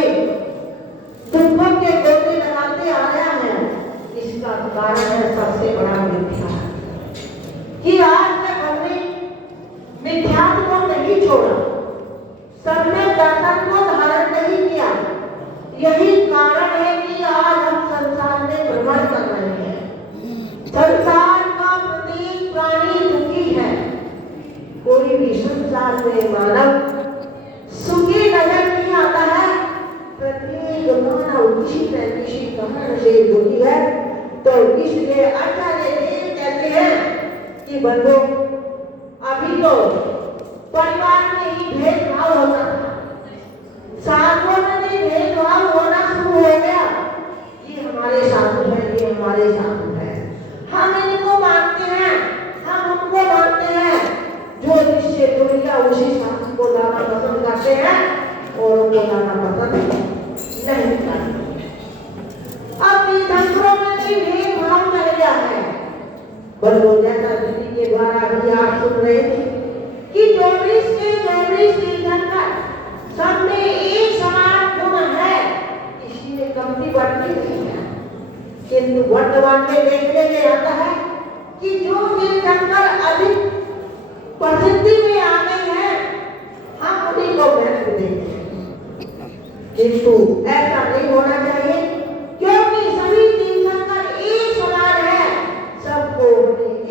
में दुखों के गोते लगाते आया है, इसका कारण है सबसे बड़ा मिथ्या, कि आज तक हमने मिथ्यात्व को नहीं छोड़ा, सबने तत्व को धारण नहीं किया। यही कारण है कि आज हम संसार में भ्रमण कर रहे हैं। संसार का प्रत्येक प्राणी दुखी है, कोई भी संसार में मानव सुखी नजर नहीं आता है। प्रत्येक मानव किसी न किसी कारण से दुखी है। तो इसलिए आचार्य देव कहते हैं कि बंधु, अभी तो परिवार में ही भेदभाव होता था, साधुओं में भी भेदभाव होना शुरू हो गया। ये हमारे साधु हैं, ये हमारे साधु हैं, हम इनको मानते हैं, हम उनको मानते हैं। जो जिससे जुड़ गया उसी साधु को लाना पसंद करते हैं और उनको लाना पसंद नहीं करते। अब तीर्थंकरों में भी भेदभाव चल गया है। बंधु, जैसा दीदी के द्वारा भी आप सुन रहे थे कि 24 तीर्थंकर सब में एक समान गुण है, किसी में कमती बढ़ती नहीं है। किंतु वर्तमान में देखने में आता है कि जो तीर्थंकर अधिक प्रसिद्धि में आ गए हैं, हम उन्हीं को महत्व देते हैं। किंतु ऐसा नहीं होना चाहिए, क्योंकि सभी तीर्थंकर एक समान है, सबको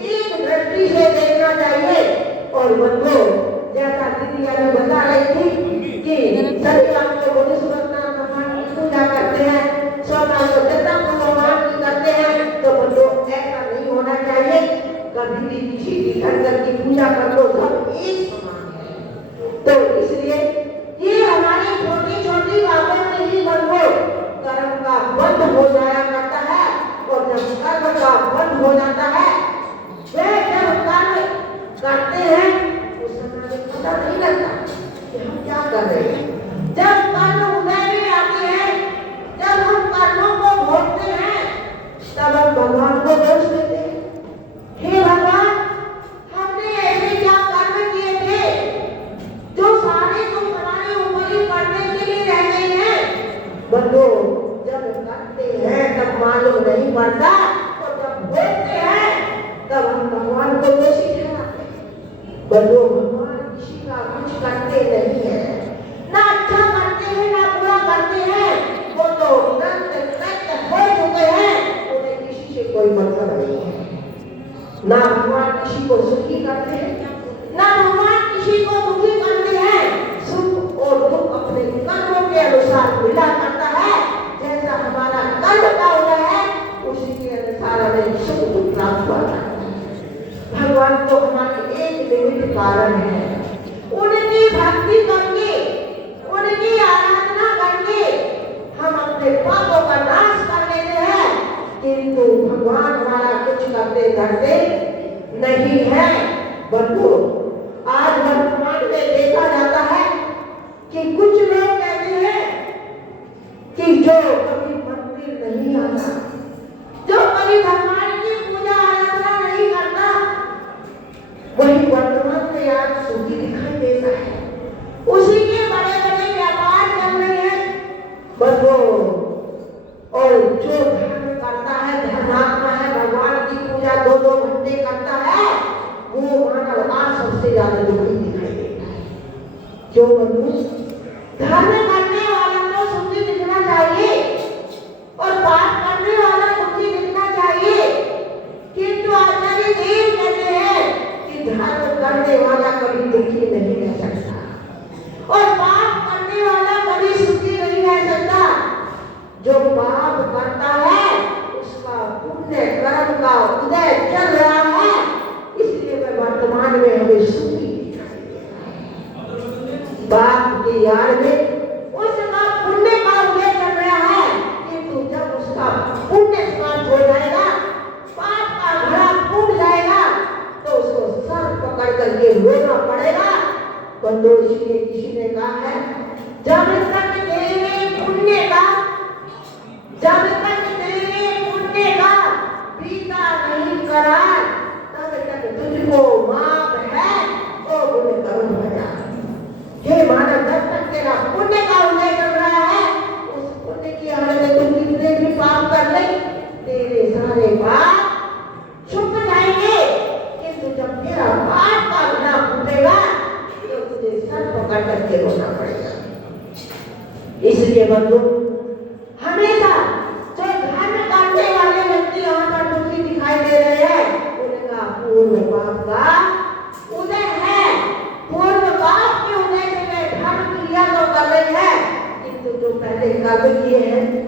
एक दृष्टि से देखना चाहिए। और बंधु, जैसा दीदी अभी बता रही थी कि सभी आपको बुद्धिस्वरनाथ भगवान की पूजा करते हैं, स्वनाथ भगवान की करते हैं, तो बंधु ऐसा नहीं होना चाहिए। कभी भी किसी तीर्थंकर की पूजा कर लो, सब एक समान है। तो इसलिए ये हमारी छोटी छोटी बातों में ही बंधु कर्म का बंध हो जाया करता है। और जब कर्म का बंध हो जाता है, वे जब कर्म करते हैं उस समय पता नहीं लगता कि हम क्या कर रहे हैं। जब कर्म उदय में आते हैं, जब हम कर्मों को भोगते हैं, तब हम भगवान को दोष देते हैं। हे भगवान, हमने ऐसे क्या कर्म किए थे जो सारे तुम हमारे ऊपर ही पड़ने के लिए रह गए हैं। बंधु, जब करते हैं तब मालूम नहीं पड़ता, और जब भोगते हैं तब हम भगवान को दोषी ठहराते हैं। बंधु, भगवान किसी का कुछ करते नहीं है, ना अच्छा करते हैं ना बुरा करते हैं। वो तो नष्ट हो चुके हैं, उन्हें किसी से कोई मतलब नहीं है। ना भगवान किसी को सुखी करते हैं, ना भगवान किसी को दुखी करते हैं। सुख और दुख अपने कर्मों के अनुसार मिला करता है। जैसा हमारा कर्म का उदय है, उसी के अनुसार हमें सुख दुख प्राप्त होता है। भगवान तो हमारे एक निमित्त कारण है। उनकी भक्ति करके, उनकी आराधना करके हम अपने पापों का नाश कर लेते हैं। किंतु भगवान हमारा कुछ करते करते नहीं है। बंधु, आज वर्तमान में देखा जाता है कि कुछ लोग कहते हैं कि जो कभी मंदिर नहीं आता, जो कभी भगवान की पूजा आराधना नहीं करता, वही वर्तमान में आज सुखी दिखाई देता है। उसी के बड़े बड़े व्यापार चल रहे हैं। बंधु, और जो धर्म करता है, धर्मात्मा है, भगवान की पूजा 2-2 घंटे करता है, वो मानव आज सबसे ज्यादा दुखी दिखाई देता है। क्यों बंधु? धर्म करने वाला तो सुखी दिखना चाहिए और पाप करने वाला दुखी दिखना चाहिए। किंतु आचार्य देव कहते हैं कि धर्म करने वाला कभी दुखी नहीं रह सकता और पाप करने वाला कभी सुखी नहीं रह सकता। जो पाप करता है उसका पुण्य कर्म का उदय चल रहा है, इसलिए वह वर्तमान में हमें सुखी दिखाई दे रहा है। पाप की याद में उसका पुण्य का उदय चल रहा है, किंतु जब उसका पुण्य समाप्त हो जाएगा, पाप का घड़ा फूट जाएगा, तो उसको सर पकड़ करके रोना पड़ेगा। बंधु, इसलिए किसी ने कहा है, जब तक तेरे पुण्य का पीता नहीं करा, तब तक तुझको माफ है तो पुण्य कर्म बजा। हे मानव, जब तक तेरा पुण्य का उदय कर रहा है, बंधु, हमेशा जो धर्म काटने वाले व्यक्ति यहाँ पर दुखी दिखाई दे रहे हैं, उनका पूर्व पाप का उदय है। पूर्व पाप के उदय से वे धर्म क्रिया तो कर रहे हैं, किंतु जो पहले कर्म किए हैं